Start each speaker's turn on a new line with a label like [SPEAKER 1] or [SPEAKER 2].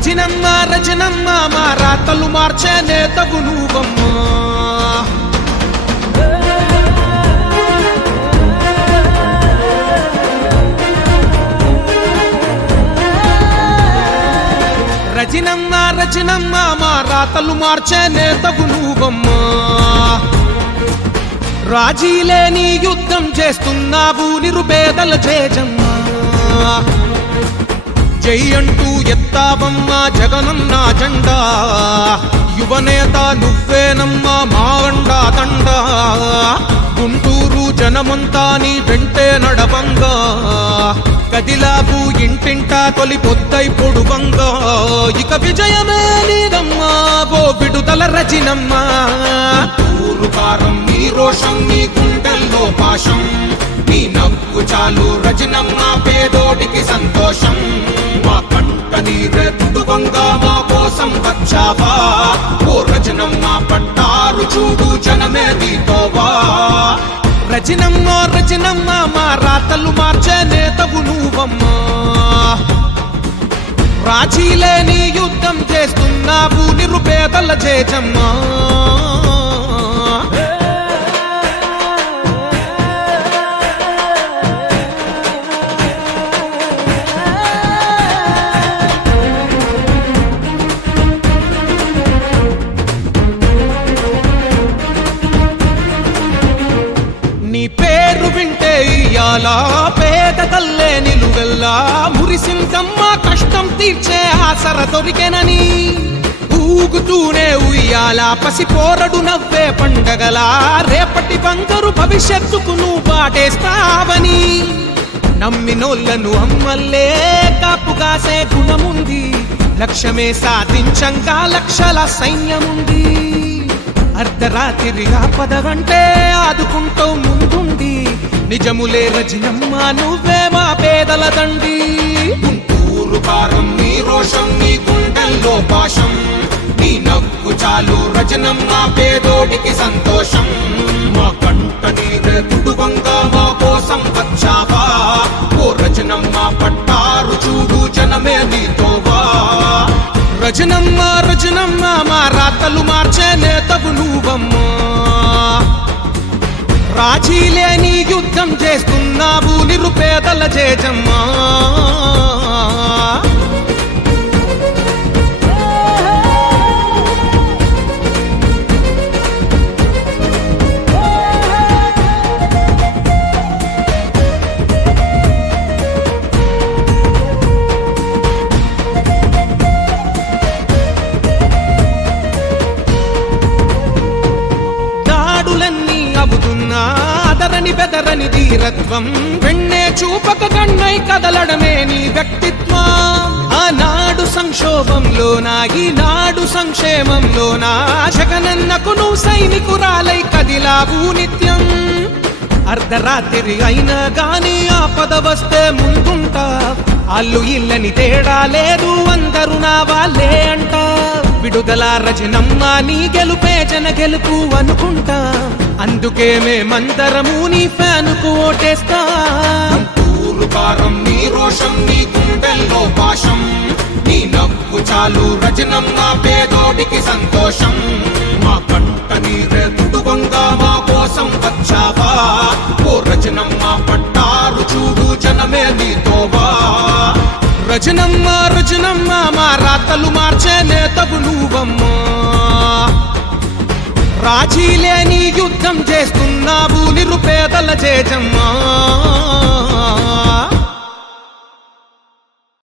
[SPEAKER 1] రజనమ్మ రజనమ్మ మా రాతలు మార్చే నేతవు నువ్వమ్మ. రజనమ్మ రజనమ్మ మా రాతలు మార్చే నువ్వమ్మ. రాజీ లేని యుద్ధం చేస్తున్నావు నిరుపేదల చేజమ్మా జై అంటూ ఎత్తావమ్మా జగనన్న జెండా యువనేత నువ్వేనమ్మా మా అండా దండ. గుంటూరు జనమంతా నీ వెంటే నడవంగా. కదిలాబు ఇంటింటా తొలి పొద్దై పొడువంగా. ఇక విజయమే నీదమ్మా ఓ విడుదల రచినమ్మా. ఊరు కారం నీ రోషం నీ గుండెల్లో పాశం. నీ నవ్వు చాలు రచనమ్మ పేదోడికి సంతోషం. మా కంట మా కోసం వచ్చావా? ఓ రచనమ్మ పట్టారు చూడు జనమే నీతోవా రచనమ్మ రచనమ్మ మా రాతలు మార్చే నేతవు నువ్వమ్మా. రాజీలేని యుద్ధం చేస్తున్నావు నిరుపేదల చేజమ్మా వింటే ఇయ్యాలా? పేద తల్లే నిలువెల్లా మురిసిందమ్మ కష్టం తీర్చే ఆసర దొరికెనని. ఊగుతూనే ఉయ్యాలా? పసిపోరడు నవ్వే పండగలా? రేపటి బంగారు భవిష్యత్తుకు నువ్వు పాటేస్తావని నమ్మినోళ్ళను అమ్మల్లే కాపు కాసే గుణముంది. లక్ష్యమే సాధించంగా లక్షల సైన్యముంది. అర్ధరాత్రిగా పదవంటే ఆదుకుంటూ ముందుండి. నిజములే రజనమ్మ నువ్వే మా పేదల దండి. గుంటూరు కారం నీ రోషం నీ గుండెల్లో పాశం. నీ నవ్వు చాలు రజనమ్మ పేదోడికి సంతోషం. మా కంట నీరే కుటుంబంగా మా కోసం వచ్చావా? ఓ రజనమ్మ పట్టారు చూడు జనమే నీ రజనమ్మ రజనమ్మ మా రాతలు మార్చే నేతవు నువ్వమ్మా. రాజీలేని యుద్ధం చేస్తున్నావు నిరుపేదల చేజమ్మా అదరని బెదరని ధీరత్వం. వెన్నే చూపక కన్నై కదలడమే నీ వ్యక్తిత్వం. ఆనాడు సంక్షోభంలోనా ఈనాడు సంక్షేమంలోనా జగనన్నకు నువ్వు సైనికురాలై కదిలావు నిత్యం. అర్ధరాత్రి అయినా గాని ఆపద వస్తే ముందుంటా. అల్లు ఇల్లని తేడా లేదు అందరూ నా వాళ్ళే అంట. విడుదల రచనమ్మ నీ గెలుపే జన గెలుపు అనుకుంటా. అందుకే మేమందరము నీ ఫ్యానుకు ఓటేస్తా. ఊరు కారం నీ రోషం నీ గుండెల్లో పాషం నీ నవ్వు చాలు రజనం రచనమ్మ పేదోడికి సంతోషం. మా కంట నీరే తుడువంగా మా కోసం వచ్చావా? ఓ రజనం మా పట్టారు చూడు జనమే నీతోవా రజనమ్మ రజనమ్మ మా రాతలు మార్చే నేతవు నువ్వమ్మా. రాజీలేని యుద్ధం చేస్తున్నావు నిరుపేదల చేజమ్మా.